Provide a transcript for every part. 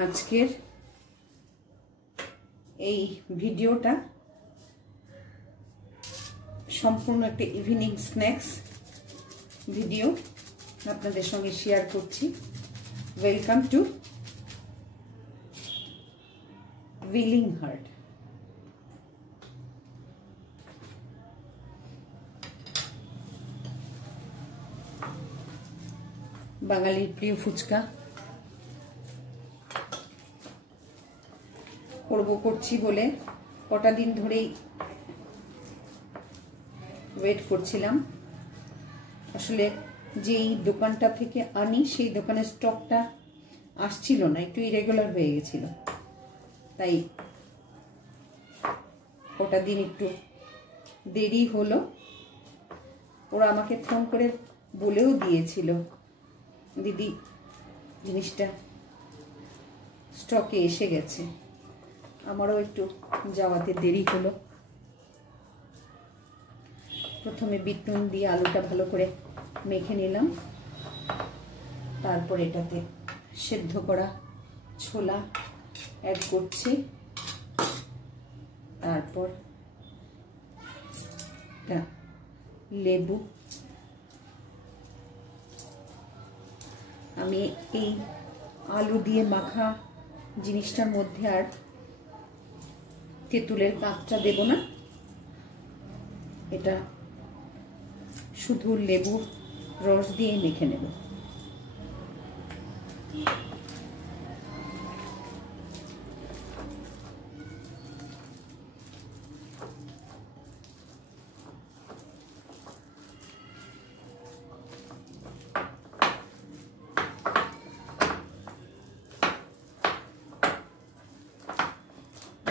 আজকের এই ভিডিওটা সম্পূর্ণ একটা ইভিনিং স্ন্যাক্স ভিডিও আপনাদের সঙ্গে শেয়ার করছি। Welcome to willing heart. বাঙালির প্রিয় ফুচকা করছি বলে কটা দিন ধরেই ওয়েট করছিলাম। আসলে যেই দোকানটা থেকে আনি সেই দোকানের স্টকটা আসছিল না, একটু ইরেগুলার হয়ে গেছিল, তাই কটা দিন একটু দেরি হলো। ওরা আমাকে ফোন করে বলেও দিয়েছিল, দিদি জিনিসটা স্টকে এসে গেছে। আমারও একটু যাওয়াতে দেরি হলো। প্রথমে বিট নুন দিয়ে আলুটা ভালো করে মেখে নিলাম, তারপর এটাতে সেদ্ধ করা ছোলা অ্যাড করছি, তারপর লেবু। আমি এই আলু দিয়ে মাখা জিনিসটার মধ্যে আর তেঁতুলের কাঁচটা দেব না, এটা শুধু লেবুর রস দিয়ে মেখে নেব।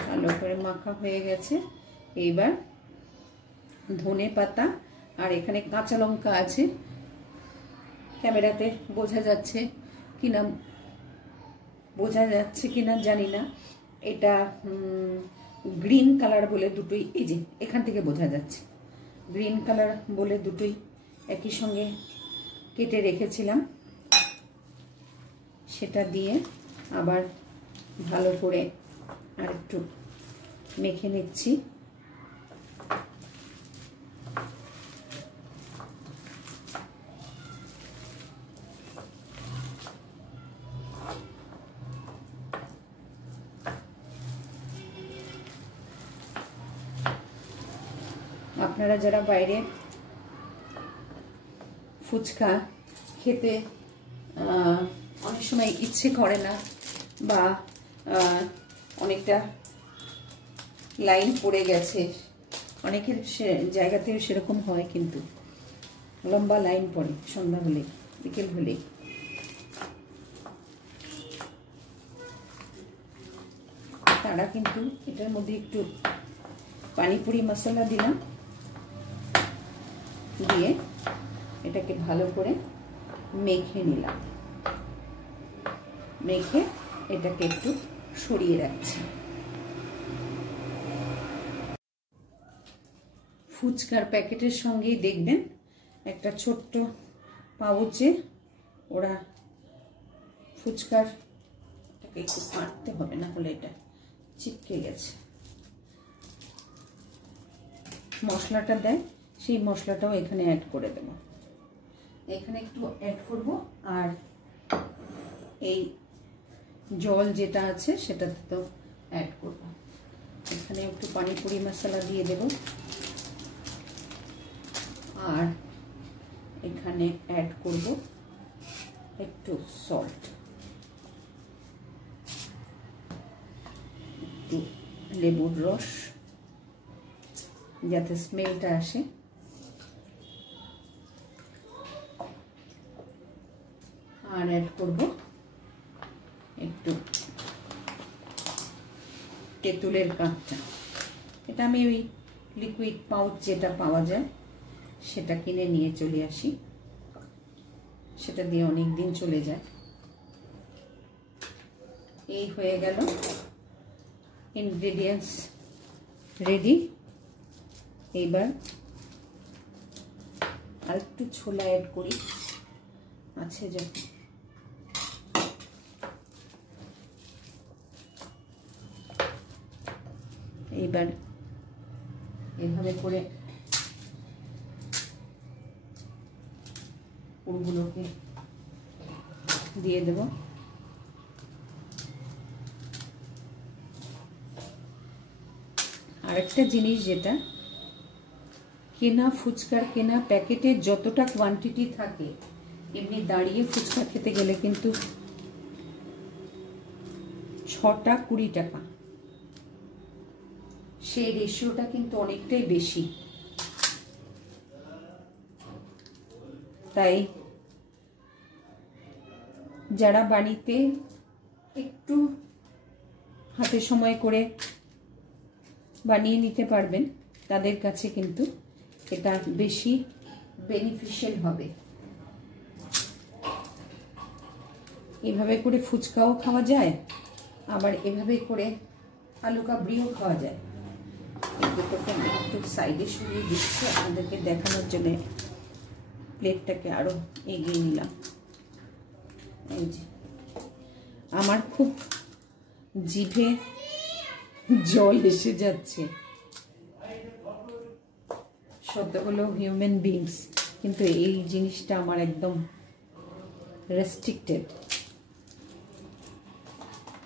ভালো করে মাখা হয়ে গেছে। এইবার ধনে পাতা আর এখানে কাঁচা লঙ্কা আছে, ক্যামেরাতে বোঝা যাচ্ছে কিনা জানি না। এটা গ্রিন কালার বলে দুটোই, এই যে এখান থেকে বোঝা যাচ্ছে, গ্রিন কালার বলে দুটোই একই সঙ্গে কেটে রেখেছিলাম। সেটা দিয়ে আবার ভালো করে আর একটু মেখে নিচ্ছি। আপনারা যারা বাইরে ফুচকা খেতে অনেক সময় ইচ্ছে করে না, বা অনেকটা লাইন পড়ে গেছে, অনেকের জায়গাতেও সেরকম হয়, কিন্তু লম্বা লাইন পড়ে সন্ধ্যা হলে বিকেল হলে। তারা কিন্তু এটার মধ্যে একটু পানিপুরি মশলা দিলাম, দিয়ে এটাকে ভালো করে মেখে নিলাম। মেখে এটাকে একটু সরিয়ে রাখছি। ফুচকার প্যাকেটের সঙ্গেই দেখবেন একটা ছোট্ট পাউচে ওরা ফুচকার, এটাকে একটু কাটতে হবে, না হলে এটা চিপকে গেছে, মশলাটা দেয়, সেই মশলাটাও এখানে অ্যাড করে দেব। এখানে একটু অ্যাড করব, আর এই জল যেটা আছে সেটাতে তো অ্যাড করব। এখানে একটু পানিপুরি মশলা দিয়ে দেব, আর এখানে অ্যাড করব একটু সল্ট, একটু লেবুর রস যাতে স্মেলটা আসে, আর অ্যাড করব একটু তেঁতুলের কাঁচটা। এটা আমি ওই লিকুইড পাউচ যেটা পাওয়া যায় সেটা কিনে নিয়ে চলে আসি, সেটা দিয়ে অনেক দিন চলে যায়। এই হয়ে গেল ইনগ্রেডিয়েন্টস রেডি। এইবার আর একটু ছোলা অ্যাড করি, আছে যখন এইবার এভাবে করে পুরগুলোকে দিয়ে দেব। আরেকটা জিনিস, যেটা কেনা ফুচকার কেনা প্যাকেটে যতটা কোয়ান্টিটি থাকে, এমনি দাঁড়িয়ে ফুচকা খেতে গেলে কিন্তু 6টা 20 টাকা, সেই রেশিওটা কিন্তু অনেকটাই বেশি। তাই যারা বাড়িতে একটু হাতে সময় করে বানিয়ে নিতে পারবেন, তাদের কাছে কিন্তু এটা বেশি বেনিফিশিয়াল হবে। এভাবে করে ফুচকাও খাওয়া যায়, আবার এভাবে করে আলু কাবড়িও খাওয়া যায়। এই দুটোকে আমি একটু সাইডে সরিয়ে দিচ্ছি আপনাদেরকে দেখানোর জন্য, প্লেটটাকে আরো এগিয়ে নিলাম। এই যে আমার খুব জিভে জল এসে যাচ্ছে। সত্য হলো হিউম্যান বিংস, কিন্তু এই জিনিসটা আমার একদম রেস্ট্রিক্টেড।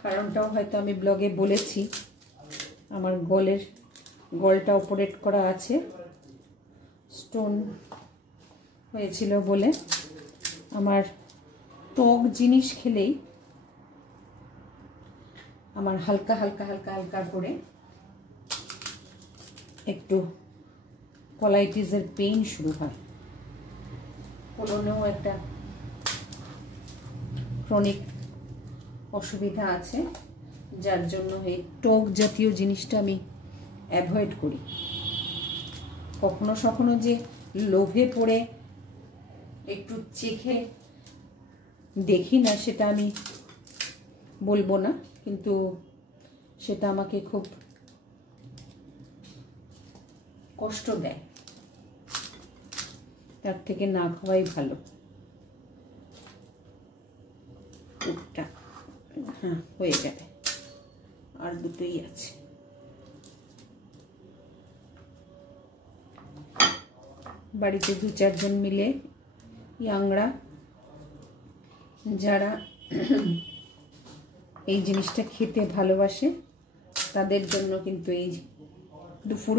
কারণটাও হয়তো আমি ব্লগে বলেছি, আমার গলটা অপারেট করা আছে, স্টোন হয়েছিল বলে। আমার টক জিনিস খেলেই আমার হালকা হালকা হালকা হালকা করে একটু কলাইটিসের পেইন শুরু হয়। কোলনেও একটা ক্রনিক অসুবিধা আছে, যার জন্য এই টক জাতীয় জিনিসটা আমি অ্যাভয়েড করি। কখনো সখনো যে লোভে পড়ে একটু চেখে দেখি না, সেটা আমি বলবো না, কিন্তু সেটা আমাকে খুব কষ্ট দেয়। তার থেকে না খাওয়াই ভালো। হ্যাঁ, হয়ে যাবে, আর দুটোই আছে। বাড়িতে 2-4 জন মিলে ইয়াংরা যারা এই জিনিসটা খেতে ভালোবাসে, তাদের জন্য কিন্তু এই দুপুর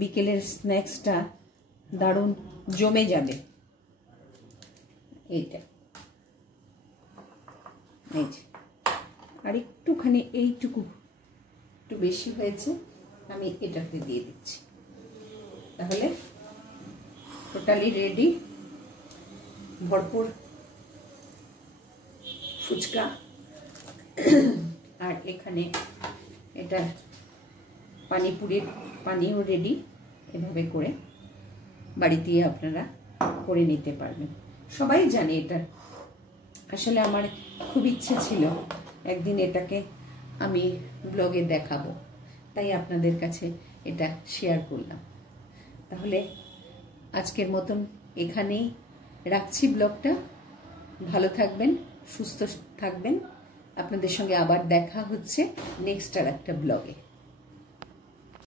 বিকেলের স্ন্যাক্সটা দারুণ জমে যাবে। এইটা এই যে আর একটুখানি, এইটুকু একটু বেশি হয়েছে, আমি এটাতে দিয়ে দিচ্ছি। তাহলে টোটালি রেডি ভরপুর ফুচকা। আর এখানে এটা পানিপুরির পানিও রেডি। এভাবে করে বাড়িতে আপনারা করে নিতে পারবেন। সবাই জানে এটা। আসলে আমার খুব ইচ্ছে ছিল একদিন এটাকে আমি ব্লগে দেখাবো, তাই আপনাদের কাছে এটা শেয়ার করলাম। তাহলে আজকের মতন এখানেই রাখছি ব্লগটা। ভালো থাকবেন, সুস্থ থাকবেন। আপনাদের সঙ্গে আবার দেখা হচ্ছে নেক্সট আর একটা ব্লগে।